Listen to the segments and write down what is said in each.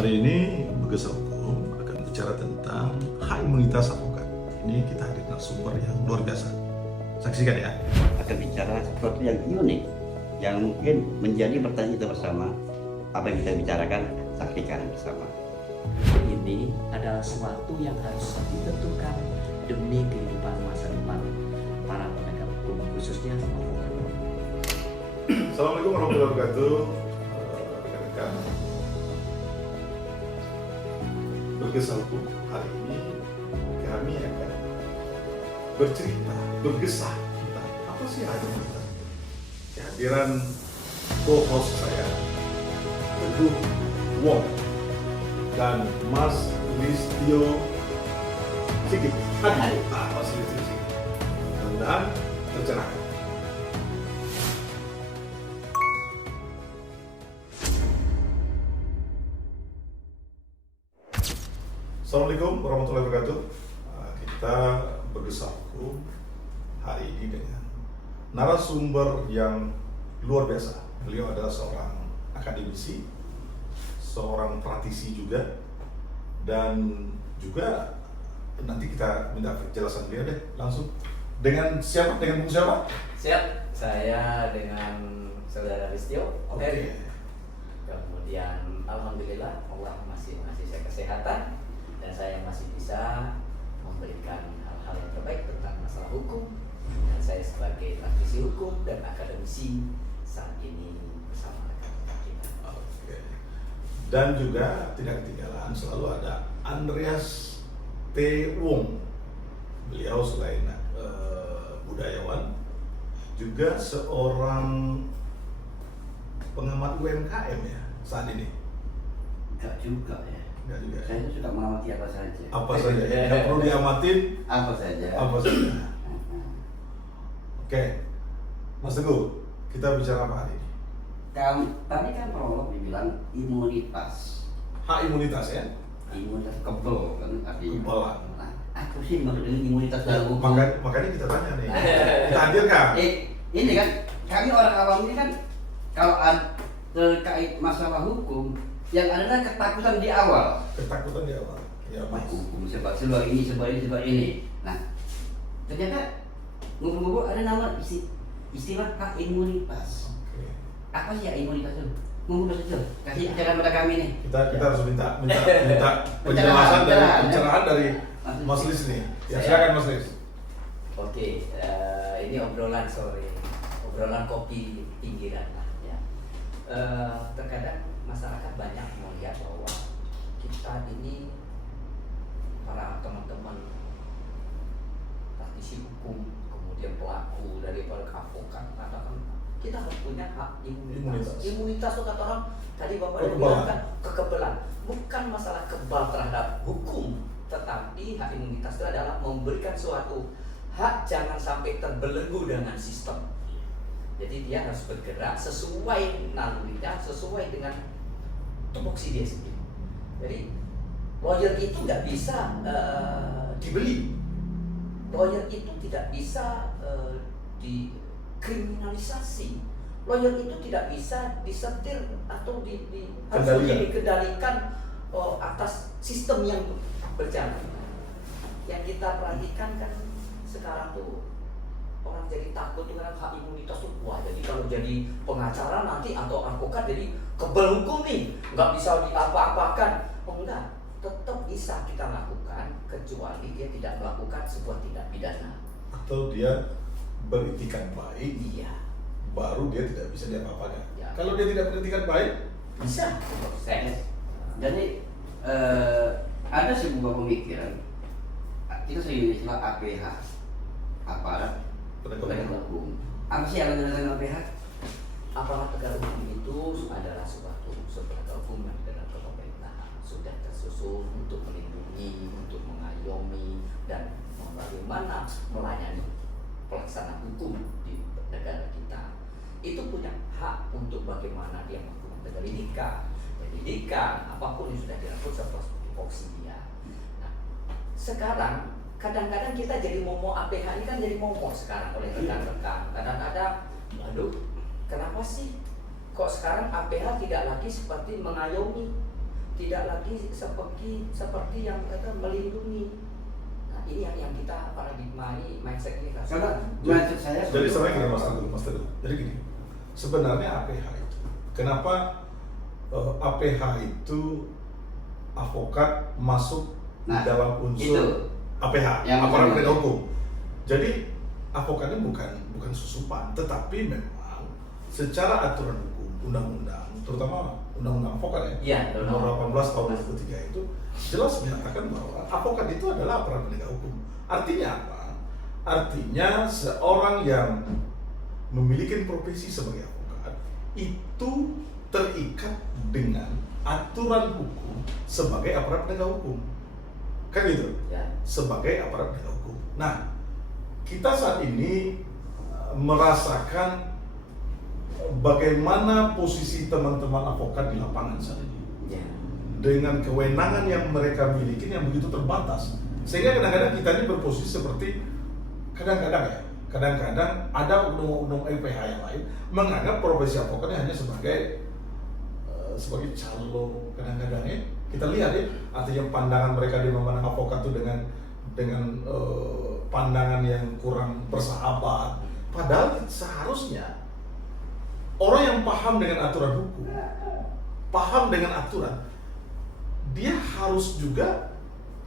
Hari ini Bergesah Hukum akan bicara tentang hak imunitas avokat. Ini kita hadir narasumber yang luar biasa. Saksikan ya. Akan bicara sesuatu yang unik, yang mungkin menjadi pertanyaan kita bersama. Apa yang kita bicarakan, saksikan bersama. Ini adalah sesuatu yang harus ditentukan demi kehidupan masa depan para penegak hukum, khususnya avokat. Assalamualaikum warahmatullahi wabarakatuh. Rekan-rekan Bergesah Hukum, hari ini kami akan bercerita, bergesah tentang apa sih hak imunitas. Kehadiran co-host saya, Teguh Wong dan Mas Listio Sigit. Mas Listio Sigit. Mudah-mudahan tercerahkan. Assalamualaikum warahmatullahi wabarakatuh. Kita bergesah hukum hari ini dengan narasumber yang luar biasa. Beliau adalah seorang akademisi, seorang praktisi juga, dan juga nanti kita minta penjelasan beliau deh langsung. Dengan siapa? Dengan Bung siapa? Siap, saya dengan saudara Listio. Oke. Kemudian alhamdulillah Allah masih ngasih saya kesehatan dan saya masih bisa memberikan hal-hal yang terbaik tentang masalah hukum. Dan saya sebagai praktisi hukum dan akademisi saat ini bersama rekan-rekan kita. Oke. Dan juga tidak ketinggalan selalu ada Andreas T. Wong. Beliau selain budayawan juga seorang pengamat UMKM ya saat ini. Enggak juga ya. Enggak juga. Saya itu suka mengamati apa saja. Apa saja yang perlu diamatin? Apa saja. Apa saja. Oke, Mas Teguh, kita bicara apa hari ini? Tadi kan prolog dibilang imunitas. Hak imunitas ya? Imunitas kebal kan artinya. Kebalan. Nah, aku sih maksud dengan imunitas dalam hukum. Makanya kita tanya nih, kita hadirkan. Ini kan kami orang awam ini kan kalau terkait masalah hukum yang adalah ketakutan di awal. Ketakutan di awal. Ya, Mas. Hukum sebab ini, sebab ini. Nah, ternyata ngobrol-ngobrol ada nama istilah hak imunitas. Oke. Apa sih hak imunitas itu? Ngobrol saja. Kasih ajaran pada kami nih. Kita harus minta penjelasan dari pencerahan dari Mas Lis nih. Ya, silakan Mas Lis. Oke, ini obrolan sore, obrolan kopi pinggiran lah ya. Terkadang masyarakat banyak melihat bahwa kita ini para teman-teman praktisi hukum, kemudian pelaku dari para avokat katakan kita harus punya hak imunitas. Imunitas itu kata orang tadi Bapak bilang kan kekebalan, bukan masalah kebal terhadap hukum, tetapi hak imunitas itu adalah memberikan suatu hak jangan sampai terbelenggu dengan sistem. Jadi dia harus bergerak sesuai nalurinya, sesuai dengan tupoksi dia sendiri. Jadi lawyer itu nggak bisa dibeli. Lawyer itu tidak bisa dikriminalisasi. Lawyer itu tidak bisa disetir atau harus dikendalikan atas sistem yang berjalan. Yang kita perhatikan kan sekarang tuh orang jadi takut dengan hak imunitas tuh. Wah, jadi kalau jadi pengacara nanti atau advokat jadi kebal hukum nih, nggak bisa diapa-apakan. Oh enggak, tetap bisa kita lakukan kecuali dia tidak melakukan sebuah tindak pidana. Atau dia beritikan baik, Iya. baru dia tidak bisa diapa-apakan. Ya. Kalau dia tidak beritikan baik, Bisa. Jadi ada sebuah pemikiran kita sering istilah APH, aparat penegak hukum. Apa sih yang ada dengan APH? Aparat penegak hukum itu adalah sebuah penegak hukum yang dengan pemerintahan sudah tersusun untuk melindungi, untuk mengayomi dan bagaimana melayani pelaksanaan hukum di negara kita. Itu punya hak untuk bagaimana dia melakukan pendidikan, apapun yang sudah dilakukan setelah tupoksi dia. Nah, sekarang kadang-kadang kita jadi momo APH ini kan jadi momo sekarang oleh rekan-rekan. Kadang-kadang, aduh, kenapa sih kok sekarang APH tidak lagi seperti mengayomi, tidak lagi seperti yang kata melindungi. Nah, ini yang kita paradigma ini mindset kita. Karena mindset saya Jadi sebenarnya gini Mas Teguh. Jadi gini, sebenarnya APH itu, kenapa APH itu advokat masuk di dalam unsur itu APH, yang aparat benar. penegak hukum. Jadi advokatnya bukan susupan, tetapi memang secara aturan hukum, undang-undang, terutama undang-undang advokat Iya, nomor 18 tahun 2003 itu jelas menyatakan bahwa advokat itu adalah aparat penegak hukum. Artinya apa? Artinya seorang yang memiliki profesi sebagai advokat itu terikat dengan aturan hukum sebagai aparat penegak hukum. Kan gitu? Ya. Sebagai aparat penegak hukum. Nah, kita saat ini merasakan bagaimana posisi teman-teman advokat di lapangan saat ini. Ya. Dengan kewenangan yang mereka miliki yang begitu terbatas, sehingga kadang-kadang kita ini berposisi seperti kadang-kadang ada oknum-oknum LPH yang lain menganggap profesi advokatnya hanya sebagai calo. Kadang-kadang ya kita lihat ya, artinya pandangan mereka di memandang advokat itu dengan pandangan yang kurang bersahabat. Padahal seharusnya orang yang paham dengan aturan hukum, paham dengan aturan, dia harus juga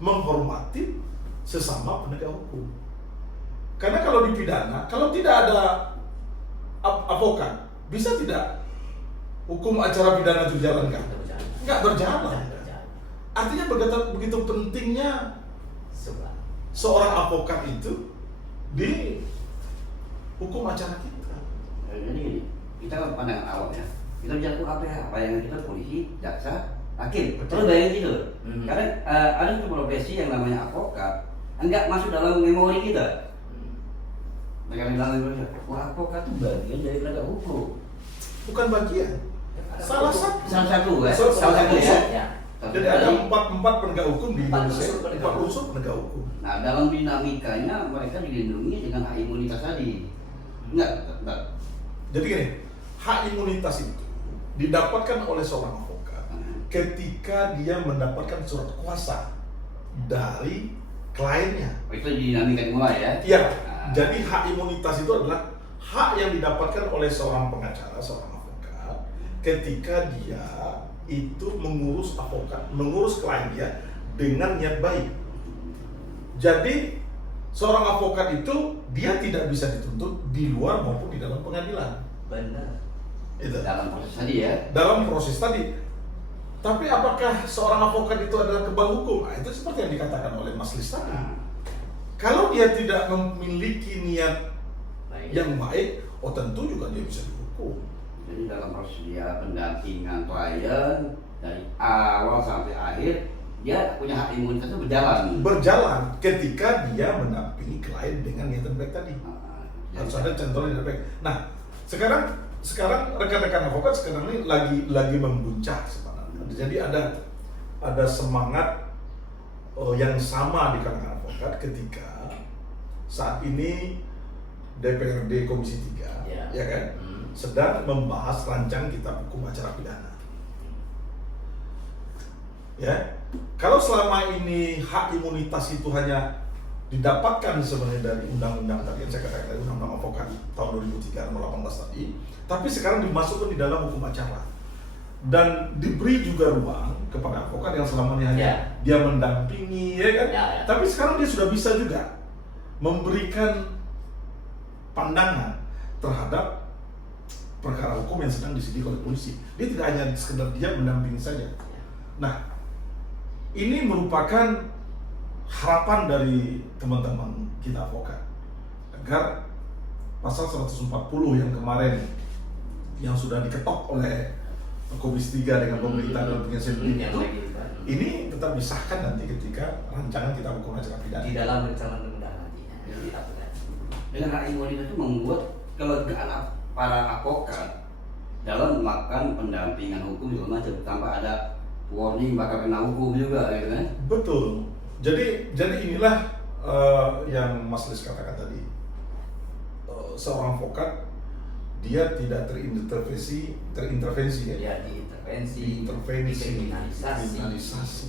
menghormati sesama penegak hukum. Karena kalau dipidana, kalau tidak ada advokat, bisa tidak hukum acara pidana itu dijalankan? Nggak berjalan. Artinya begitu pentingnya seorang advokat itu di hukum acara kita. Jadi gini, kita kan pandangan awam ya. Kita bicara itu apa yang kita polisi, jaksa, hakim. Terus bayangin gitu. Karena ada satu profesi yang namanya advokat, enggak masuk dalam memori kita. Mereka bilang advokat itu bagian dari penegak hukum. Bukan bagian. Salah satu ya. Jadi ada empat penegak hukum di Indonesia, empat unsur penegak hukum. Nah, dalam dinamikanya mereka dilindungi dengan hak imunitas tadi. Enggak. Jadi gini, hak imunitas itu didapatkan oleh seorang advokat ketika dia mendapatkan surat kuasa dari kliennya. Itu dinamika mulai ya. Iya. Jadi hak imunitas itu adalah hak yang didapatkan oleh seorang pengacara, seorang advokat ketika dia itu mengurus klien dia dengan niat baik. Jadi seorang advokat itu dia tidak bisa dituntut di luar maupun di dalam pengadilan. Benar. Itu dalam proses tadi ya. Dalam proses tadi. Tapi apakah seorang advokat itu adalah kebal hukum? Nah, itu seperti yang dikatakan oleh Mas Lis tadi. Kalau dia tidak memiliki niat yang baik, tentu juga dia bisa dihukum. Jadi dalam proses dia pendampingan klien dari awal sampai akhir, dia punya hak imunitas itu berjalan ketika dia mendampingi klien dengan niatan baik tadi. Harus ada contoh yang baik. Nah, sekarang rekan-rekan advokat sekarang ini lagi membuncah sebenarnya. Jadi ada semangat yang sama di kalangan advokat ketika saat ini DPRD Komisi 3 ya kan sedang membahas rancang kitab hukum acara pidana. Ya, kalau selama ini hak imunitas itu hanya didapatkan sebenarnya dari undang-undang tadi yang saya katakan dari undang-undang advokat tahun 2003 nomor 18 tadi, tapi sekarang dimasukkan di dalam hukum acara dan diberi juga ruang kepada advokat yang selama ini hanya dia mendampingi ya kan, tapi sekarang dia sudah bisa juga memberikan pandangan terhadap perkara hukum yang sedang disidik oleh polisi. Dia tidak hanya sekedar dia mendampingi saja. Nah, ini merupakan harapan dari teman-teman kita advokat agar pasal 140 yang kemarin yang sudah diketok oleh Komisi 3 dengan pemerintah dalam penyelesaian itu ini tetap disahkan nanti ketika rancangan kitab hukum acara pidana di dalam rencana undang-undang nanti. Dengan hak imunitas itu membuat kelegaan para advokat dalam melakukan pendampingan hukum segala macam tanpa ada warning bakal kena hukum juga gitu kan. Betul. Jadi inilah yang Mas Lis katakan tadi. Seorang advokat dia tidak terintervensi ya. Dia diintervensi, Diintervensi, dikriminalisasi. kriminalisasi.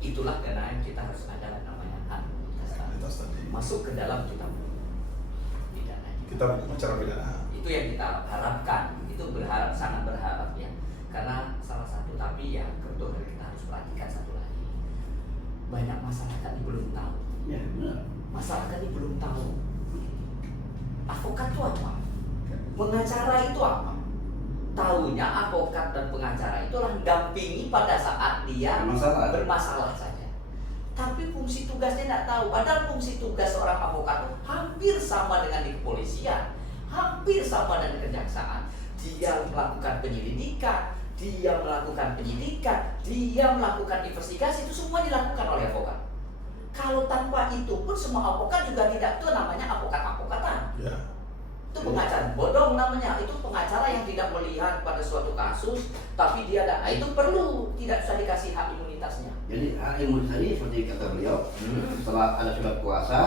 Itulah karena kita harus ada namanya hak Atas tadi. masuk ke dalam kitab pidana. Kita buku acara pidana. Itu yang kita harapkan, itu sangat berharap ya. Karena salah satu, tapi ya tentu kita harus perhatikan satu lagi. Banyak masyarakat ini belum tahu. Ya benar. Masyarakat ini belum tahu. Advokat itu apa? Pengacara itu apa? Tahunya advokat dan pengacara itulah dampingi pada saat dia bermasalah saja. Tapi fungsi tugasnya tidak tahu. Padahal fungsi tugas seorang avokat itu hampir sama dengan di kepolisian, hampir sama dengan kejaksaan. Dia melakukan penyelidikan, dia melakukan penyidikan, dia melakukan investigasi, itu semua dilakukan oleh avokat. Kalau tanpa itu pun semua avokat juga tidak, itu namanya avokat-avokatan. Ya. Itu pengacara bodong namanya, itu pengacara yang tidak melihat pada suatu kasus, tapi dia ada, itu perlu, tidak bisa dikasih hak imunitasnya. Jadi hak imunitas ini seperti kata beliau, setelah ada surat kuasa,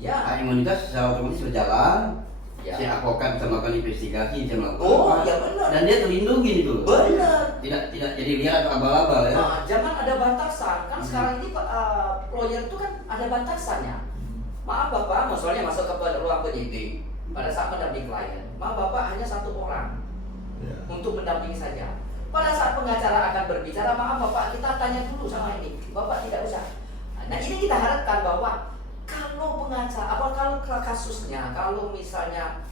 Ya. hak imunitas secara otomatis berjalan. Ya. Si advokat bisa melakukan investigasi, bisa melakukan Oh, apa, ya benar. dan dia terlindungi gitu. Benar. Tidak jadi liar atau abal-abal ya. Nah, jangan ada batasan. Kan sekarang ini lawyer itu kan ada batasannya. Maaf Bapak, misalnya masuk ke ruang penyidik, pada saat mendampingi klien, maaf Bapak hanya satu orang Ya. untuk mendampingi saja. Pada saat pengacara akan berbicara, maaf Bapak, kita tanya dulu sama ini, Bapak tidak usah. Nah ini kita harapkan bahwa kalau pengacara, kalau kasusnya, kalau misalnya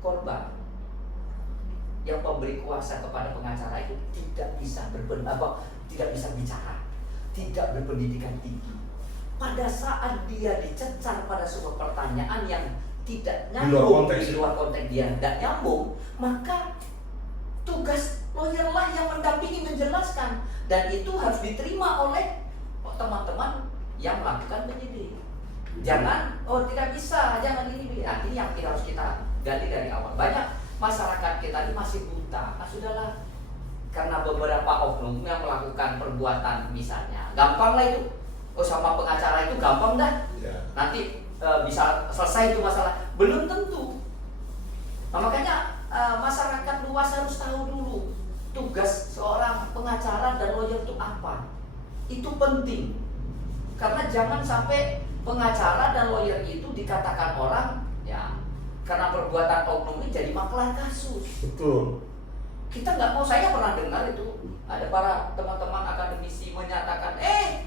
korban yang pemberi kuasa kepada pengacara itu tidak bisa tidak bisa bicara, tidak berpendidikan tinggi. Pada saat dia dicecar pada sebuah pertanyaan yang tidak nyambung, di luar konteks dia tidak nyambung, maka tugas lawyer lah yang mendampingi, menjelaskan, dan itu harus diterima oleh teman-teman yang melakukan penyidik. Jangan, oh tidak bisa, jangan ini. Nah, ini yang harus kita gali dari awal. Banyak masyarakat kita ini masih buta. Nah, sudahlah, karena beberapa oknum yang melakukan perbuatan misalnya, gampang lah itu. Oh sama pengacara itu gampang dah. Ya. Nanti bisa selesai itu masalah. Belum tentu. Nah, makanya masyarakat luas harus tahu dulu tugas seorang pengacara dan lawyer itu apa. Itu penting. Karena jangan sampai pengacara dan lawyer itu dikatakan orang ya karena perbuatan oknum ini jadi maklar kasus. Betul. Kita nggak mau, saya pernah dengar itu ada para teman-teman akademisi menyatakan,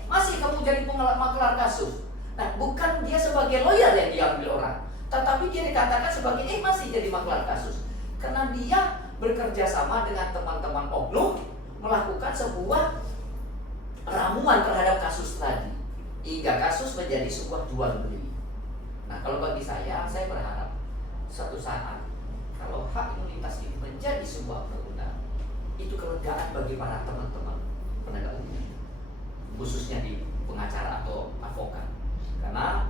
masih kamu jadi maklar kasus. Nah, bukan dia sebagai lawyer yang diambil orang, tetapi dia dikatakan sebagai masih jadi maklar kasus. Karena dia bekerja sama dengan teman-teman oknum melakukan sebuah ramuan terhadap kasus tadi, hingga kasus menjadi sebuah jual beli. Nah, kalau bagi saya berharap suatu saat kalau hak imunitas ini menjadi sebuah undang, itu kelegaan bagi para teman-teman penegak hukum, khususnya di pengacara atau advokat. Karena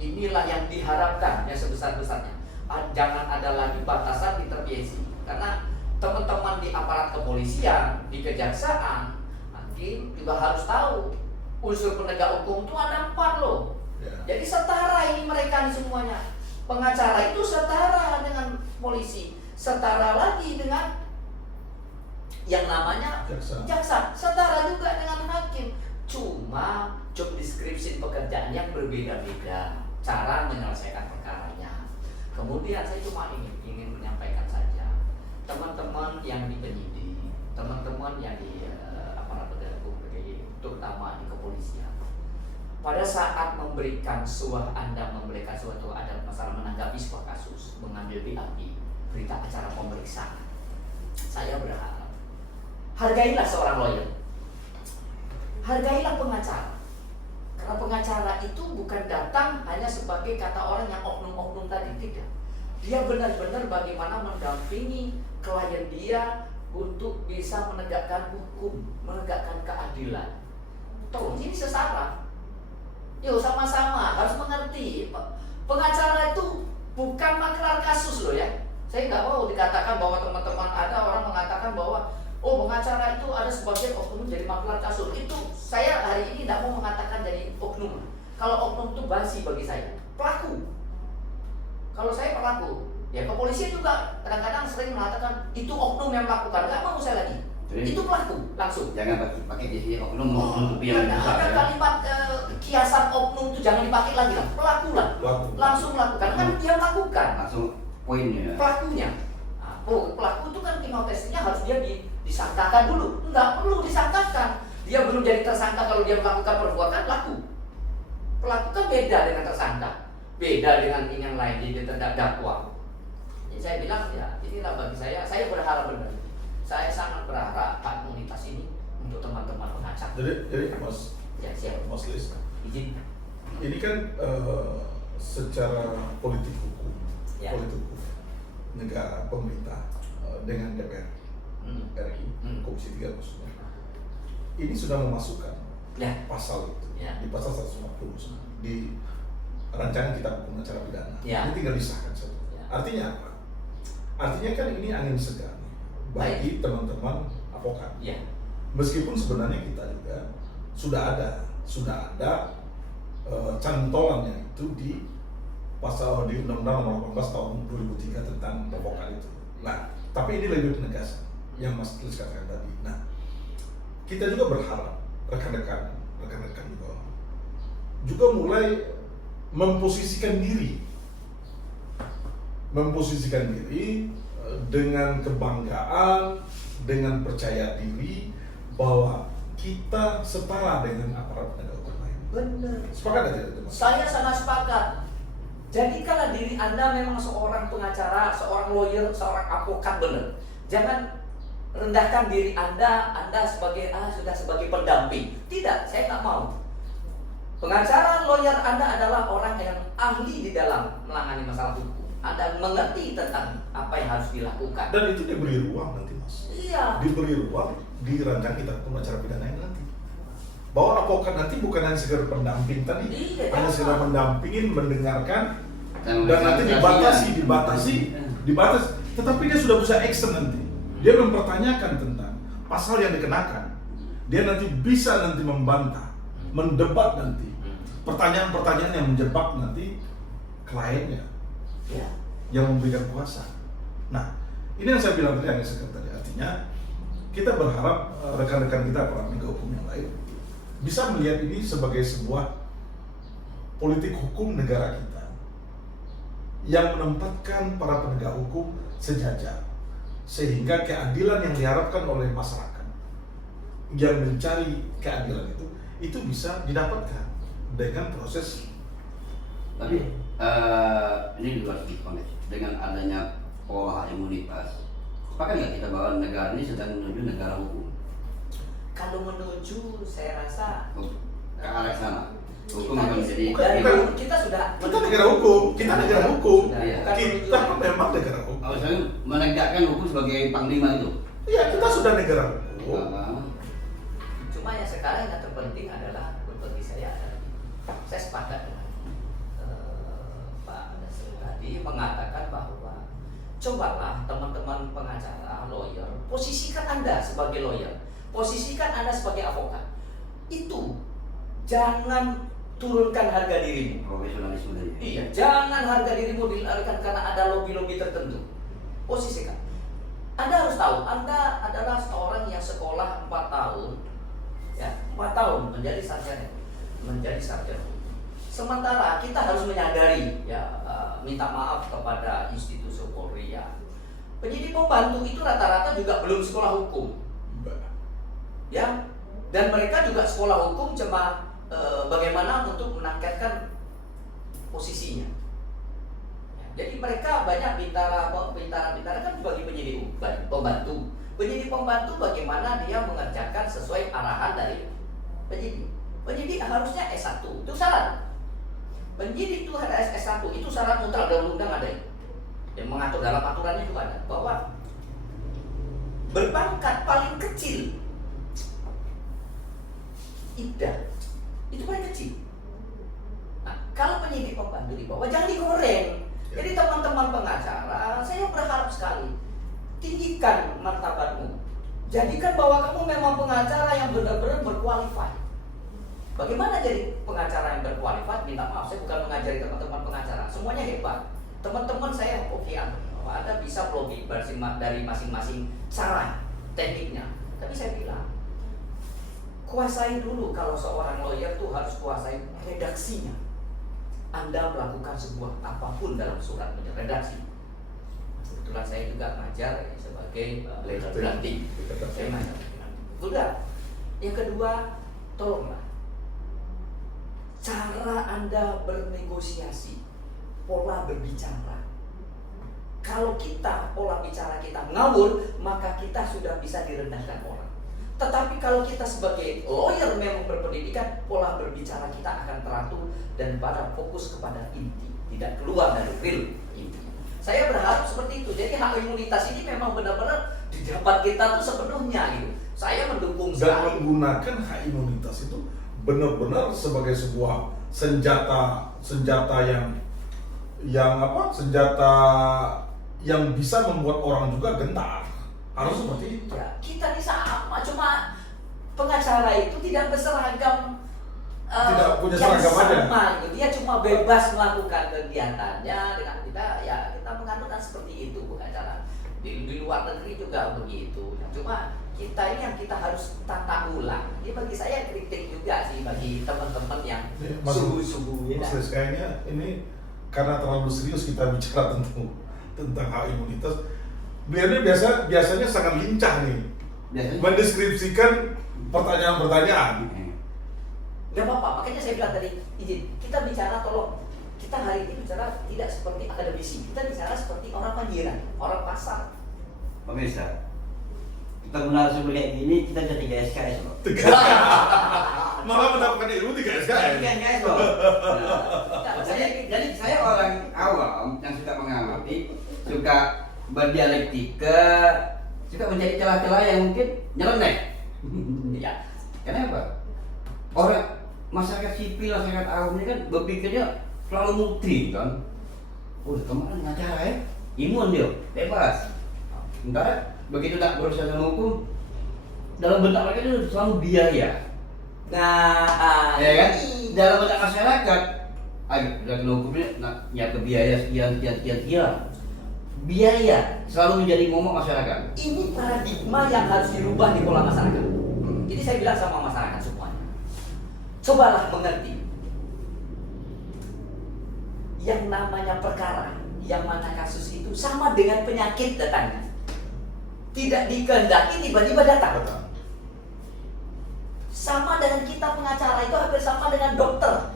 inilah yang diharapkan ya sebesar-besarnya. Jangan ada lagi batasan intervensi. Karena teman-teman di aparat kepolisian, di kejaksaan, hakim juga harus tahu unsur penegak hukum itu ada 4 loh. Ya. Jadi setara ini mereka semuanya. Pengacara itu setara dengan polisi, setara lagi dengan yang namanya jaksa, setara juga dengan hakim. Cuma job description pekerjaan yang berbeda-beda, cara menyelesaikan perkaranya. Kemudian saya cuma ingin menyampaikan saja, teman-teman yang di penyidik, teman-teman yang di aparat penegak hukum, terutama di kepolisian, pada saat Anda memberikan suatu ada masalah menanggapi sebuah kasus, mengambil BAP, berita acara pemeriksaan, saya berharap hargailah seorang lawyer, hargailah pengacara. Karena pengacara itu bukan datang hanya sebagai kata orang yang oknum-oknum tadi, tidak. Dia benar-benar bagaimana mendampingi klien dia untuk bisa menegakkan hukum, menegakkan keadilan. Tolong, ini sesama. Yuk sama-sama harus mengerti. Pengacara itu bukan maklar kasus loh ya. Saya nggak mau dikatakan bahwa teman-teman ada orang mengatakan bahwa pengacara itu ada sebagian oknum jadi maklar kasus. Itu saya hari ini tidak mau mengatakan jadi oknum. Kalau oknum itu basi bagi saya. Pelaku. Kalau saya pelaku, ya kepolisian kepolisian juga kadang-kadang sering mengatakan itu oknum yang melakukan, nggak mau saya lagi. Jadi, Itu pelaku langsung. Jangan pakai istilah oknum menutupi yang besar Ada ya. kalimat kiasan oknum itu jangan dipakai lagi lah. Pelaku lah, Pelaku. langsung melakukan kan dia melakukan. Langsung poinnya. Pelakunya. Nah, pelaku itu kan tinggal tesnya harus dia disangkakan dulu. Enggak perlu disangkakan. Dia belum jadi tersangka kalau dia melakukan perbuatan pelaku. Pelaku kan beda dengan tersangka, beda dengan yang lain di terdakwa. Jadi saya bilang ya inilah bagi saya berharap benar. Saya sangat berharap hak imunitas ini untuk teman-teman pengacara. Jadi Mas Ya siap. Mas Lis, Izin. ini kan secara politik hukum, Ya. politik hukum negara pemerintah dengan DPR RI, Komisi 3 maksudnya, ini sudah memasukkan Ya. pasal itu Ya. di pasal 150 di rancangan kitab hukum acara pidana. Ya. Ini tinggal disahkan saja. Ya. Artinya apa? Artinya kan ini angin segar bagi teman-teman advokat. Ya. Meskipun sebenarnya kita juga sudah ada cantolannya itu di pasal di Undang-Undang Nomor 18 Tahun 2003 tentang advokat itu. Nah, tapi ini lebih penegasan yang Mas Tulis katakan tadi. Nah, kita juga berharap rekan-rekan juga mulai memposisikan diri dengan kebanggaan, dengan percaya diri bahwa kita setara dengan aparat penegak hukum lain. Benar. Sepakat tidak itu, Mas? Saya sangat sepakat. Jadikanlah diri Anda memang seorang pengacara, seorang lawyer, seorang advokat benar. Jangan rendahkan diri Anda sebagai sudah sebagai pendamping. Tidak, saya tak mau. Pengacara lawyer Anda adalah orang yang ahli di dalam menangani masalah hukum. Anda mengerti tentang apa yang harus dilakukan. Dan itu diberi ruang nanti, Mas. Iya. Diberi ruang di rancang kitab hukum acara pidana yang nanti. Bahwa advokat nanti bukan hanya sekedar pendamping tadi, Iya, hanya jangan. sekedar mendampingin, mendengarkan, dan nanti Administrasinya. dibatasi. Tetapi dia sudah bisa action nanti. Dia mempertanyakan tentang pasal yang dikenakan. Dia nanti bisa nanti membantah, mendebat nanti pertanyaan-pertanyaan yang menjebak nanti kliennya Ya. yang memberikan kuasa. Nah, ini yang saya bilang tadi, yang saya katakan tadi. Artinya kita berharap rekan-rekan kita para penegak hukum yang lain bisa melihat ini sebagai sebuah politik hukum negara kita yang menempatkan para penegak hukum sejajar, sehingga keadilan yang diharapkan oleh masyarakat yang mencari keadilan itu bisa didapatkan dengan proses. Tapi ini juga sedikit konteks dengan adanya pola imunitas. Sepakat nggak kita bahwa negara ini sedang menuju negara hukum? Kalau menuju, saya rasa Ke arah sana. Hukum akan menjadi kita sudah Kita negara hukum, kita negara hukum, Iya. kita memang negara hukum. Oh, saya menegakkan hukum sebagai panglima itu. Iya, kita sudah negara hukum. Cuma yang sekarang yang terpenting adalah bagi saya adalah saya sepakat dengan Pak Nasir tadi mengatakan bahwa cobalah teman-teman pengacara, lawyer, posisikan Anda sebagai lawyer, posisikan Anda sebagai advokat. Itu jangan turunkan harga dirimu. Profesionalisme tadi. Iya, jangan harga dirimu dilarikan karena ada lobby-lobby tertentu. Posisikan. Anda harus tahu, Anda adalah seorang yang sekolah 4 tahun, ya 4 tahun menjadi sarjana, Sementara kita harus menyadari, ya minta maaf kepada institusi Polri ya. Penyidik pembantu itu rata-rata juga belum sekolah hukum, ya. Dan mereka juga sekolah hukum cuma bagaimana untuk menangkatkan posisinya. Jadi mereka banyak bintara kan sebagai penyidik pembantu. Penyidik pembantu bagaimana dia mengerjakan sesuai arahan dari penyidik. Penyidik harusnya S1, itu syarat. Penyidik itu harus S1, itu syarat mutlak dalam undang ada yang mengatur dalam aturannya juga ada bahwa berpangkat paling kecil IDA itu paling kecil. Nah, kalau penyidik pembantu di bawah jangan digoreng. Jadi teman-teman pengacara, saya berharap sekali tinggikan martabatmu. Jadikan bahwa kamu memang pengacara yang benar-benar berkualifikasi. Bagaimana jadi pengacara yang berkualifikasi? Minta maaf, saya bukan mengajari teman-teman pengacara. Semuanya hebat. Teman-teman saya Bapak ada bisa lobby dari masing-masing cara tekniknya. Tapi saya bilang kuasai dulu, kalau seorang lawyer tuh harus kuasai redaksinya. Anda melakukan sebuah apapun dalam surat redaksi. Kebetulan saya juga ngajar sebagai legal drafting. Saya ngajar. Udah. Yang kedua, tolonglah cara Anda bernegosiasi, pola berbicara. Kalau pola bicara kita ngawur, maka kita sudah bisa direndahkan orang. Tetapi kalau kita sebagai lawyer memang berpendidikan, pola berbicara kita akan teratur dan pada fokus kepada inti, tidak keluar dari real inti. Saya berharap seperti itu. Jadi hak imunitas ini memang benar-benar didapat kita tuh sepenuhnya gitu. Saya mendukung Dan sekali. menggunakan hak imunitas itu benar-benar sebagai sebuah senjata yang bisa membuat orang juga gentar. Harus seperti itu. Ya, kita ini sama, cuma pengacara itu tidak berseragam, Tidak punya yang seragam aja. sama, gitu. Dia cuma bebas melakukan kegiatannya dengan kita mengaturkan seperti itu pengacara. Di luar negeri juga begitu. Cuma kita ini yang kita harus tata ulang. Ini bagi saya kritik juga sih bagi teman-teman yang suhu-suhu ya. Maksud kayaknya ini karena terlalu serius kita bicara tentang hak imunitas. Beliau biasanya sangat lincah nih, Biasanya mendeskripsikan pertanyaan-pertanyaan. Gak apa-apa, makanya saya bilang tadi, izin, kita bicara tolong. Kita hari ini bicara tidak seperti akademisi, kita bicara seperti orang panggilan, orang pasar. pemirsa, kita benar kayak gini, kita jadi 3 SKS loh. Malah mendapatkan ilmu 3 SKS. 3 SKS loh. Nah, jadi saya orang awam yang suka mengamati, suka berdialektika, suka mencari celah-celah yang mungkin nyeleneh. Ya, Kenapa? Orang masyarakat sipil, masyarakat awam ini kan berpikirnya selalu multi kan. Oh, kemarin ngacara ya, imun dia, bebas. Sementara begitu tak berurusan dengan hukum, dalam bentak mereka itu selalu biaya. nah, Ya kan? ini Dalam bentak masyarakat, ayo udah kena hukumnya, ya ke biaya sekian. Biaya selalu menjadi momok masyarakat. ini paradigma yang harus dirubah di pola masyarakat. Jadi saya bilang sama masyarakat semuanya, cobalah mengerti yang namanya perkara, yang mana kasus itu sama dengan penyakit datangnya. Tidak dikehendaki tiba-tiba datang. Sama dengan kita pengacara itu hampir sama dengan dokter.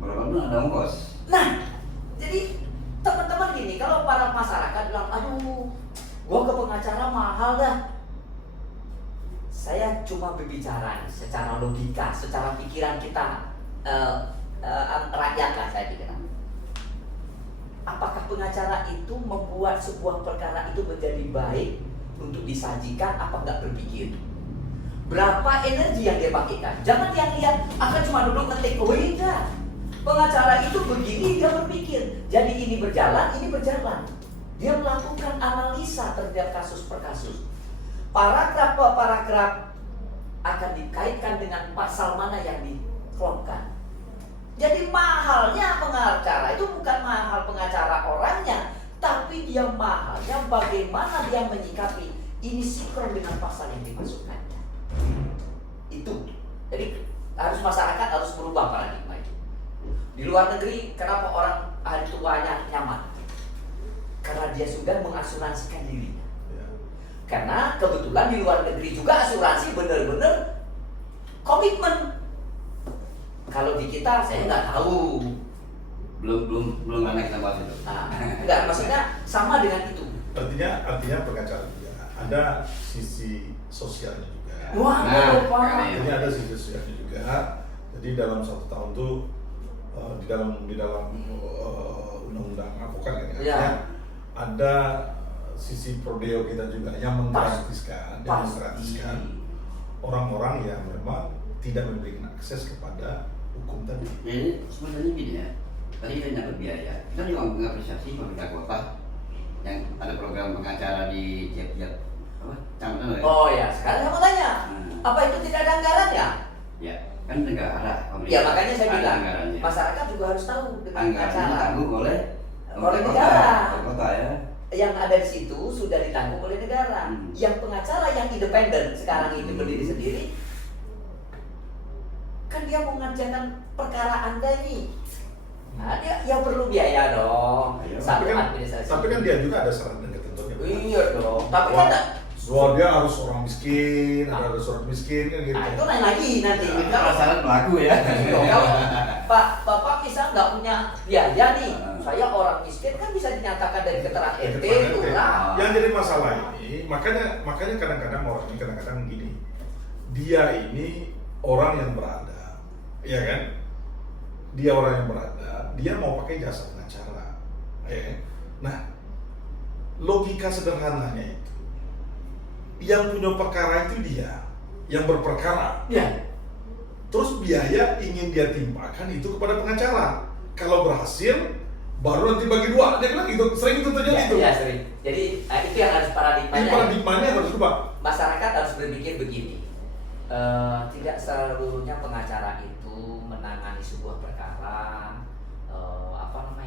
Berapa ada ongkos? Nah, jadi teman-teman gini, kalau para masyarakat bilang, aduh, gua ke pengacara mahal dah. Saya cuma berbicara secara logika, secara pikiran kita rakyat lah saya kira. Apakah pengacara itu membuat sebuah perkara itu menjadi baik untuk disajikan, apa nggak berpikir? Berapa energi yang dia pakaikan? Jangan yang lihat akan cuma duduk ngetik, oh enggak. Pengacara itu begini, dia berpikir. Jadi ini berjalan, ini berjalan. Dia melakukan analisa terhadap kasus per kasus. Paragraf per paragraf akan dikaitkan dengan pasal mana yang diklopkan. Jadi mahalnya pengacara itu bukan mahal pengacara orangnya, tapi dia mahalnya bagaimana dia menyikapi ini sinkron dengan pasal yang dimasukkannya. Itu. Jadi masyarakat harus berubah paradigma itu. Di luar negeri, kenapa orang ahli tuanya nyaman? Karena dia sudah mengasuransikan dirinya. Karena kebetulan di luar negeri juga asuransi benar-benar komitmen. Kalau di kita saya nggak tahu. Belum anak kita bahas itu. Nah, enggak, maksudnya sama dengan itu. Artinya pengacara juga ada sisi sosialnya juga. Wah, Pak. Ini ada sisi sosialnya juga. Jadi dalam 1 tahun itu di dalam undang-undang advokat kan Ya. ada sisi prodeo kita juga yang menggratiskan orang-orang yang memang tidak memberikan akses kepada hukum tadi. Jadi sebenarnya gini ya, tadi kita nyangkut biaya. Kita juga mengapresiasi pemerintah kota yang ada program pengacara di tiap-tiap kecamatan. Oh ya, sekarang kamu tanya, apa itu tidak ada anggarannya? Ya, kan negara. Ya makanya saya ada bilang, anggarannya. masyarakat juga harus tahu dengan Anggarannya acara ditanggung oleh negara. kota ya. yang ada di situ sudah ditanggung oleh negara. Yang pengacara yang independen sekarang itu berdiri sendiri, kan dia mau mengerjakan perkara Anda ini. Nah, dia perlu biaya dong. Satu administrasi. Tapi kan dia juga ada syarat dan ketentuannya. Iya dong. Tapi kan Soal dia harus orang miskin, ada surat miskin kan gitu. nah, itu lain lagi nanti. Kalau syarat pelaku ya. Kalau Bapak misal nggak punya biaya nih, saya orang miskin kan bisa dinyatakan dari keterangan RT, lurah. Yang jadi masalah ini, makanya kadang-kadang orang ini kadang-kadang gini, dia ini orang yang berada, ya kan? Dia orang yang berada, dia mau pakai jasa pengacara, ya. Nah, logika sederhananya itu, yang punya perkara itu dia, yang berperkara. Ya. Terus biaya ingin dia timpakan itu kepada pengacara. Kalau berhasil, baru nanti bagi dua. Dia bilang gitu, sering itu terjadi itu. Ya, sering. Jadi itu yang harus paradigmanya. Ini paradigmanya harus berubah. Masyarakat harus berpikir begini. Tidak seluruhnya pengacara itu menangani sebuah perkara.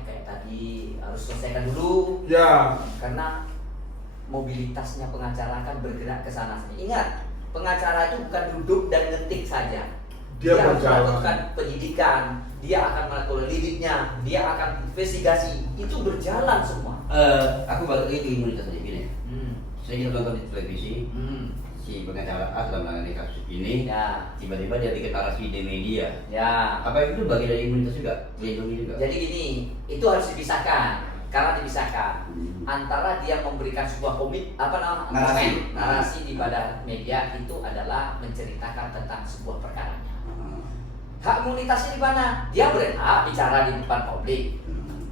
Kayak tadi harus selesaikan dulu. Ya. Karena mobilitasnya pengacara kan bergerak ke sana sini. Ingat, pengacara itu bukan duduk dan ngetik saja. Dia harus berjalan. melakukan penyidikan, dia akan melakukan lidiknya, dia akan investigasi. Itu berjalan semua. Aku balik lagi ke imunitas tadi gini. Saya kita nonton di televisi, si pengacara A sedang menangani kasus ini, Ya. tiba-tiba dia deklarasi di media. Ya. Apa itu bagian dari imunitas juga, melindungi juga? Jadi gini, itu harus dipisahkan. Karena dipisahkan antara dia memberikan sebuah narasi di pada media itu adalah menceritakan tentang sebuah perkaranya. Hak imunitasnya di mana? Dia berhak bicara di depan publik.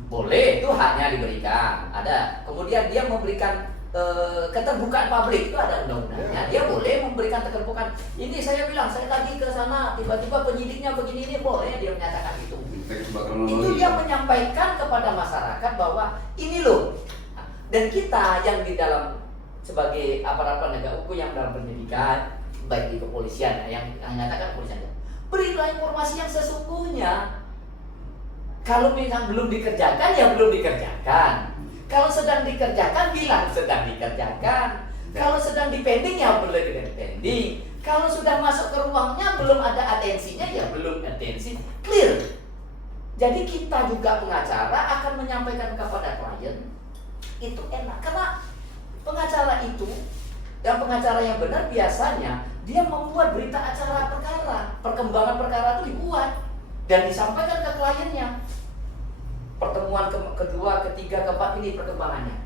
Boleh, itu haknya diberikan. Ada. Kemudian dia memberikan keterbukaan publik, itu ada undang-undangnya. Dia boleh memberikan keterbukaan. Ini saya bilang, saya tadi ke sana, tiba-tiba penyidiknya begini, ini boleh dia menyatakan itu. Itu dia menyampaikan kepada masyarakat bahwa ini loh. Dan kita yang di dalam sebagai aparat penegak hukum yang dalam penyidikan, baik di kepolisian yang menyatakan kepolisian, berilah informasi yang sesungguhnya. Kalau memang belum dikerjakan, ya belum dikerjakan. Kalau sedang dikerjakan, bilang sedang dikerjakan. Kalau sedang dipending, ya belum dipending. Kalau sudah masuk ke ruangnya, belum ada atensinya, ya belum atensi. Clear. Jadi kita juga pengacara akan menyampaikan kepada klien itu enak. Karena pengacara itu, yang pengacara yang benar biasanya dia membuat berita acara perkara. Perkembangan perkara itu dibuat dan disampaikan ke kliennya. Pertemuan kedua, ketiga, keempat ini perkembangannya.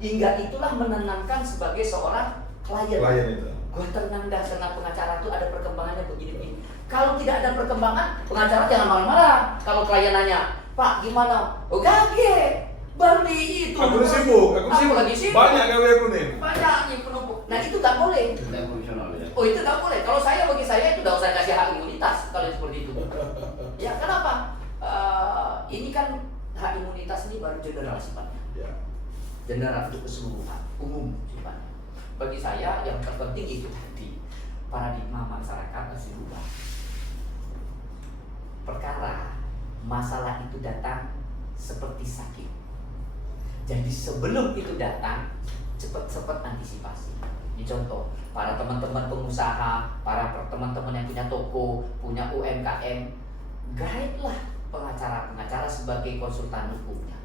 Hingga itulah menenangkan sebagai seorang klien. Klien itu. Gue tenang dah, senang pengacara itu ada perkembangannya begini-begini. Kalau tidak ada perkembangan, pengacara jangan marah-marah. Kalau klien nanya, Pak gimana? Oh kaget, baru di itu. Aku sibuk. Lagi sibuk. Banyak gawe aku nih. Banyak nih penumpuk. Nah itu nggak boleh. Tidak profesional ya. Oh itu nggak boleh. Kalau bagi saya itu nggak usah kasih hak imunitas kalau seperti itu. Ya kenapa? Ini kan hak imunitas ini baru general sifatnya. Ya. General untuk keseluruhan, umum sifatnya. Bagi saya yang terpenting itu tadi paradigma masyarakat harus dirubah. Perkara masalah itu datang seperti sakit. Jadi sebelum itu datang, cepat-cepat antisipasi. Ini contoh, para teman-teman pengusaha, para teman-teman yang punya toko, punya UMKM, guide-lah pengacara-pengacara sebagai konsultan hukumnya.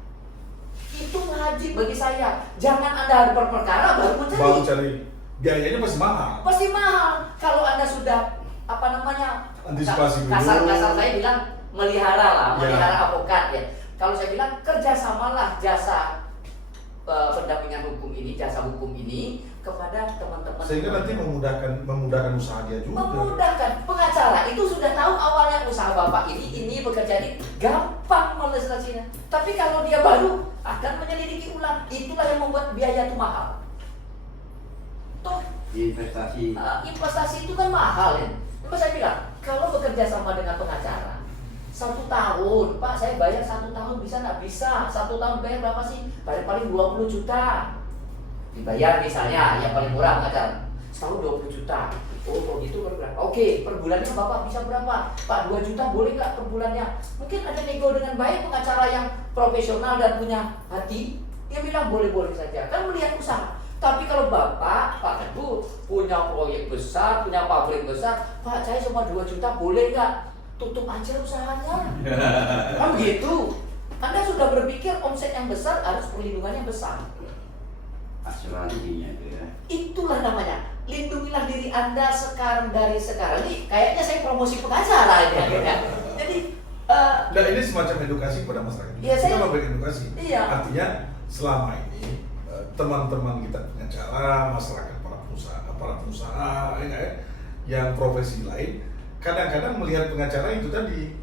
Itu wajib bagi saya. Jangan Anda ada perkara baru cari. Biayanya pasti mahal. Pasti mahal. Kalau Anda sudah antisipasi dulu. Kasar saya bilang melihara avokat ya. Kalau saya bilang kerjasamalah jasa pendampingan hukum ini, jasa hukum ini kepada teman-teman. Sehingga nanti memudahkan usaha dia juga. Memudahkan. Pengacara itu sudah tahu awalnya usaha bapak ini bekerja ini gampang menyelesaikannya. Tapi kalau dia baru akan menyelidiki ulang, itulah yang membuat biaya itu mahal. Toh investasi itu kan mahal ya. Cuma saya bilang, kalau bekerja sama dengan pengacara 1 tahun, Pak saya bayar 1 tahun bisa nggak? Bisa. 1 tahun bayar berapa sih? Bayar paling 20 juta. Dibayar misalnya yang paling murah pengacara setahun 20 juta. Oh kalau gitu per bulan. Oke, per bulannya Bapak bisa berapa? Pak 2 juta boleh nggak per bulannya? Mungkin ada nego dengan baik pengacara yang profesional dan punya hati. Dia bilang boleh-boleh saja, kan melihat usaha. Tapi kalau Bapak, Pak Teguh punya proyek besar, punya pabrik besar, Pak saya cuma 2 juta boleh nggak? Tutup aja usahanya. Kan gitu. Anda sudah berpikir omset yang besar harus perlindungannya besar. Asuransinya itu ya. Itulah namanya. Lindungilah diri Anda sekarang dari sekarang. Ini kayaknya saya promosi pengacara ini akhirnya. Jadi Dan ini semacam edukasi kepada masyarakat. Iya, Kita saya- memberikan edukasi. Iya. Artinya selama ini teman-teman kita pengacara, masyarakat para pengusaha, yang profesi lain, kadang-kadang melihat pengacara itu tadi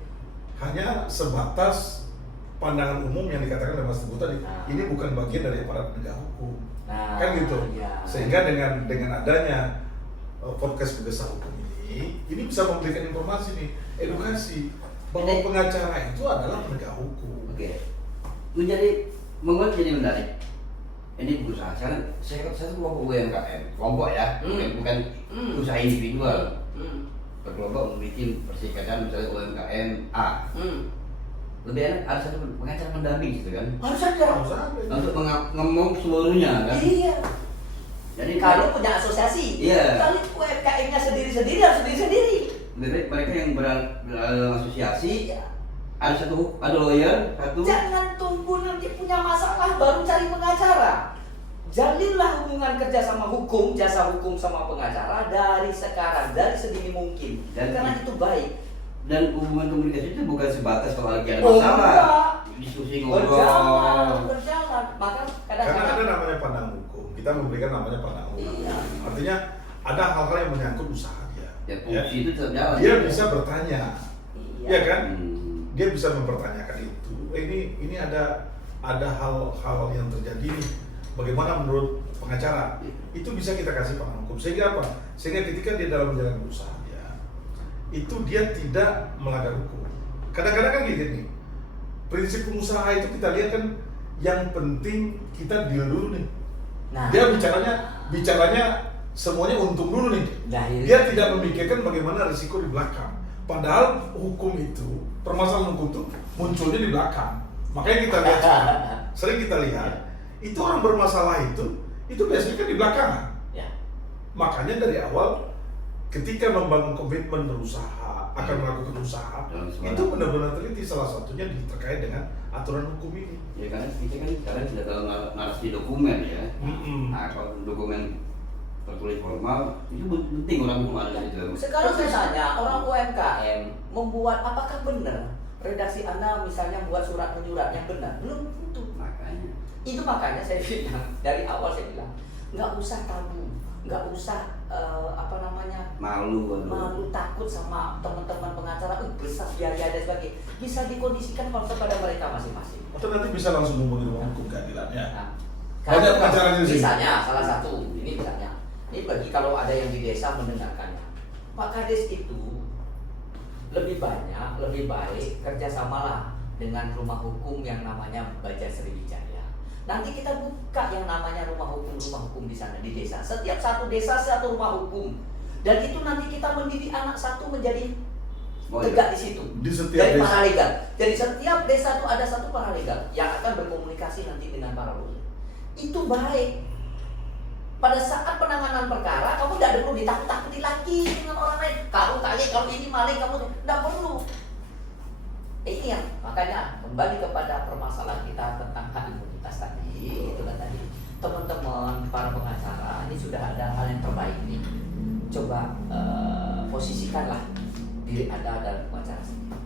hanya sebatas pandangan umum yang dikatakan oleh Mas Teguh tadi. Nah. Ini bukan bagian dari aparat penegak hukum. Nah, Kan gitu. iya. Sehingga dengan adanya podcast Bergesah Hukum ini bisa memberikan informasi nih, edukasi bahwa pengacara itu adalah penegak hukum. Oke. Membuat jadi menarik. Ini berusaha. Saya kelompok UMKM, kelompok ya, bukan usaha individual. Berkelompok membuat perserikatan misalnya UMKM A. Lebih enak ada satu pengacara mendamping gitu kan. Harus ada. Untuk ngomong seluruhnya kan. Iya. Jadi Kalau punya asosiasi, Iya. kalau UMKM-nya sendiri-sendiri harus sendiri-sendiri. mereka yang berasosiasi Iya. ada lawyer satu. Jangan tunggu nanti punya masalah baru cari pengacara. Jalinlah hubungan kerja sama hukum, jasa hukum sama pengacara dari sekarang, dari sedini mungkin. Karena itu baik. Dan hubungan komunikasi itu bukan sebatas kalau lagi ada Oh, masalah. enggak. Diskusi Berjalan. ngobrol. Maka Karena ada kadang-kadang namanya pandang hukum, kita memberikan namanya pandang hukum. Iya. Artinya ada hal-hal yang menyangkut usaha dia. Ya fungsi itu tetap jalan. Dia bisa bertanya, iya. ya kan? Hmm. Dia bisa mempertanyakan itu. Ini ada hal-hal yang terjadi nih. Bagaimana menurut pengacara? Itu bisa kita kasih pandang hukum. Sehingga apa? Sehingga ketika dia dalam menjalankan usaha dia, itu dia tidak melanggar hukum. Kadang-kadang kan gini nih. Prinsip pengusaha itu kita lihat kan yang penting kita deal dulu nih. Nah, Dia bicaranya semuanya untung dulu nih. Nah, ini- Dia tidak memikirkan bagaimana risiko di belakang. Padahal hukum itu, permasalahan hukum itu munculnya di belakang. Makanya kita lihat sekarang, sering kita lihat, itu orang bermasalah itu biasanya kan di belakangan. ya. Makanya dari awal ketika membangun komitmen berusaha, akan melakukan usaha, Dalam semangat. itu benar-benar teliti, salah satunya terkait dengan aturan hukum ini. Ya kan kita kan sekarang sudah dalam narasi dokumen ya. Mm-mm. Nah, kalau dokumen tertulis formal itu penting orang hukum ada di dalam. Sekarang saya tanya, orang UMKM membuat apakah benar redaksi Anda misalnya buat surat menyurat yang benar? Belum tentu. Makanya. Itu makanya saya bilang, dari awal saya bilang, nggak usah tabu, nggak usah malu takut sama teman-teman pengacara, besar biaya dan sebagainya. Bisa dikondisikan kepada mereka masing-masing. Atau nanti bisa langsung hubungi rumah hukum keadilan ya. Nah, Banyak pengacara di sini. misalnya salah satu, ini misalnya, ini bagi kalau ada yang di desa mendengarkannya, Pak Kades itu lebih baik kerjasamalah dengan rumah hukum yang namanya Baja Sriwijaya. Nanti kita buka yang namanya rumah hukum di sana di desa. Setiap satu desa satu rumah hukum. Dan itu nanti kita mendidik anak satu menjadi tegak di situ. Di setiap Dari desa. paralegal. Jadi setiap desa itu ada satu paralegal yang akan berkomunikasi nanti dengan para lawyer. Itu baik. Pada saat penanganan perkara, kamu tidak perlu ditakut-takuti lagi dengan orang lain. Kamu kali, kalau ini maling, kamu tidak perlu. Ini yang makanya kembali kepada permasalahan kita tentang hak imunitas tadi. Itu kan tadi teman-teman para pengacara ini sudah ada hal yang terbaik nih. Coba posisikanlah diri Anda dalam pengacara sendiri.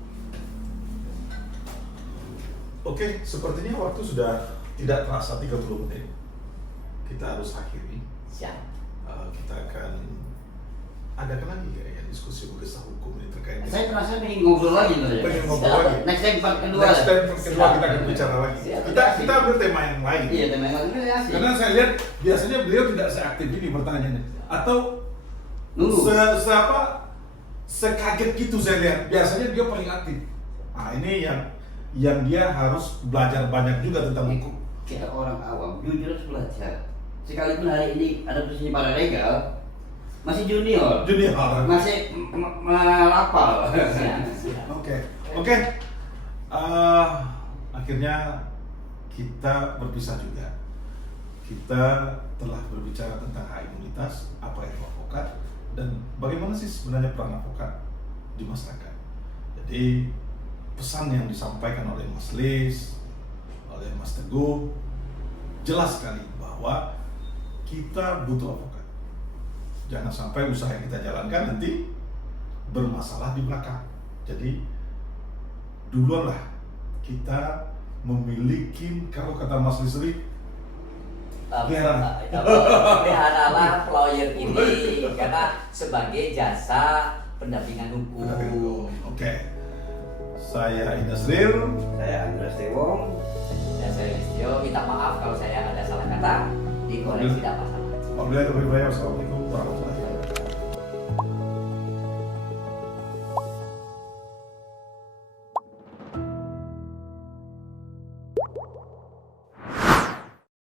Oke, sepertinya waktu sudah tidak terasa 30 menit. Kita harus akhiri. Siap. Kita akan adakan lagi kayaknya diskusi bergesah hukum ini terkait Saya terasa pengen ngobrol lagi tuh ya. pengen ngobrol lagi. Next time part kedua. Next time kedua Siap. kita akan bicara lagi. Siap. Kita ambil tema yang lain. Iya, teman ini asik. Karena saya lihat biasanya beliau tidak seaktif ini bertanya atau Nunggu. sekaget gitu saya lihat. Biasanya dia paling aktif. Nah ini yang dia harus belajar banyak juga tentang hukum. Kita orang awam, jujur harus belajar. Sekalipun hari ini ada posisi paralegal, masih junior, masih melapal. Oke. Akhirnya kita berpisah juga. Kita telah berbicara tentang hak imunitas, apa itu advokat, dan bagaimana sih sebenarnya peran advokat di masyarakat. Jadi pesan yang disampaikan oleh Mas Lis, oleh Mas Teguh, jelas sekali bahwa kita butuh advokat. Jangan sampai usaha yang kita jalankan nanti bermasalah di belakang. Jadi duluanlah kita memiliki, kalau kata Mas Lisri, peliharalah lawyer ini karena sebagai jasa pendampingan hukum. Oke. Saya Indasril. Saya Andreas Tewong. Dan saya Listio, minta maaf kalau saya ada salah kata, dikoreksi tidak masalah. Wabillahi taufiq wal hidayah. Wassalamualaikum warahmatullahi wabarakatuh.